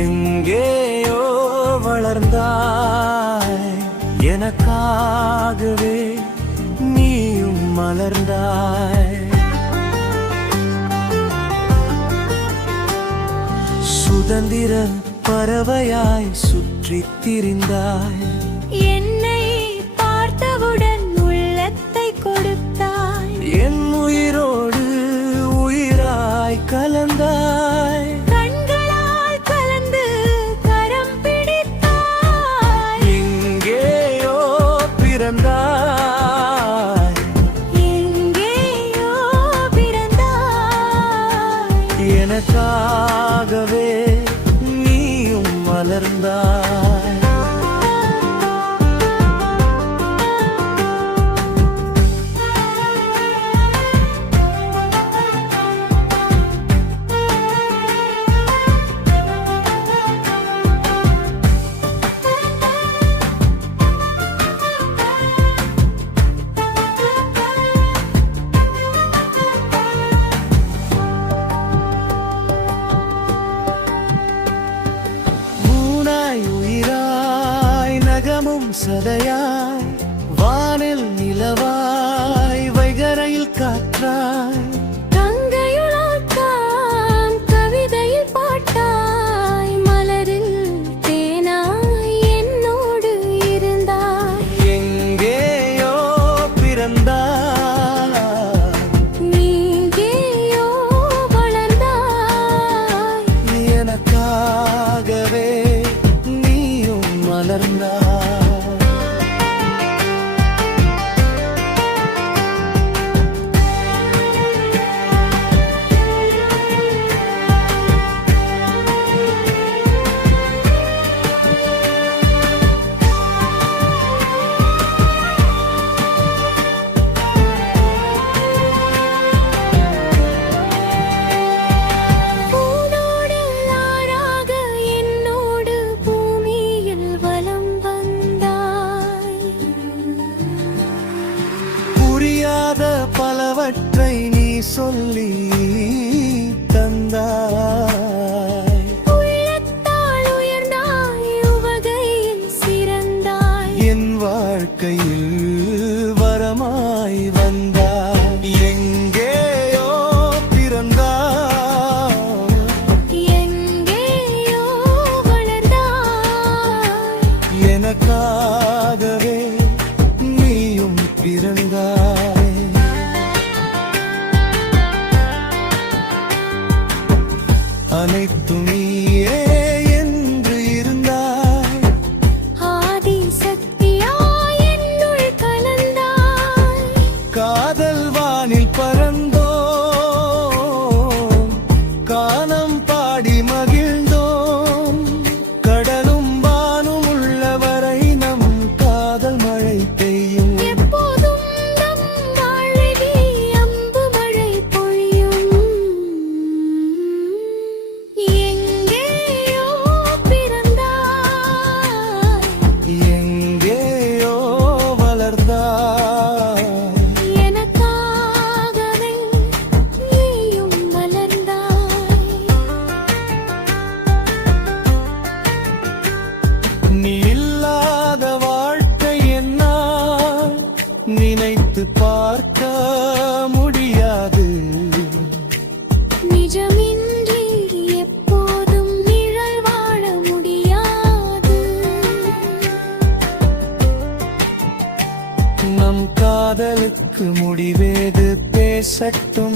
எங்கேயோ வளர்ந்தாய், எனக்காகவே நீயும் மலர்ந்தாய். சுதந்திர பறவையாய் சுற்றித் திரிந்தாய். என்னை பார்த்தவுடன் உள்ளத்தை கொடுத்தாய். என் உயிரோடு உயிராய் கலந்தாய். கண்களால் கலந்து கரம் பிடித்தாய். எங்கேயோ பிறந்தாய், எங்கேயோ பிறந்தாய். எனக்காகவே நீயும் மலர்ந்தாய். உயிராய் நகமும் சதையாய், வானில் நிலவாய், வைகரையில் காற்றாய். கங்கையுலாக்காம் கவிதையில் பாட்டாய், மலரில் தேனாய் என்னோடு இருந்தாய். எங்கேயோ பிறந்தாய், நீங்கேயோ வளர்ந்தாய். எனக்காகவே மலர்ந்தாய். பலவற்றை நீ சொல்லி தந்தாய். உள்ளத்தால் உயர்ந்தாய், உவகையில் சிறந்தாய். என் வாழ்க்கையில் வரமாய் வந்தாய். எங்கேயோ பிறந்தாய், எங்கேயோ வளர்ந்தாய். எனக்காகவே நீயும் பிறந்தாய். அனைத்து நீயே என்று இருந்தாய். ஆதி சக்தியாய் என்னுள் கலந்தாய். காதல் வானில் பறந்தோம், கானம் பாடி மகிழ்ந்தோம். கடலும் வானும் உள்ளவரை நம் காதல் மழை பெய்யும். எப்போதும் நம் வாழ்விலே அம்பு மழை பொழியும். எங்கேயோ பிறந்தாய், எங்கேயோ வளர்ந்தாய். எனக்காகவே நீயும் மலர்ந்தாய். நீ இல்லாத வாழ்க்கை என்னால் நினைத்து பார்க்க முடியாது. நிஜமின்றி எப்போதும் நிழல் வாழ முடியாது. நம் காதலுக்கு முடிவேது பேசட்டும்.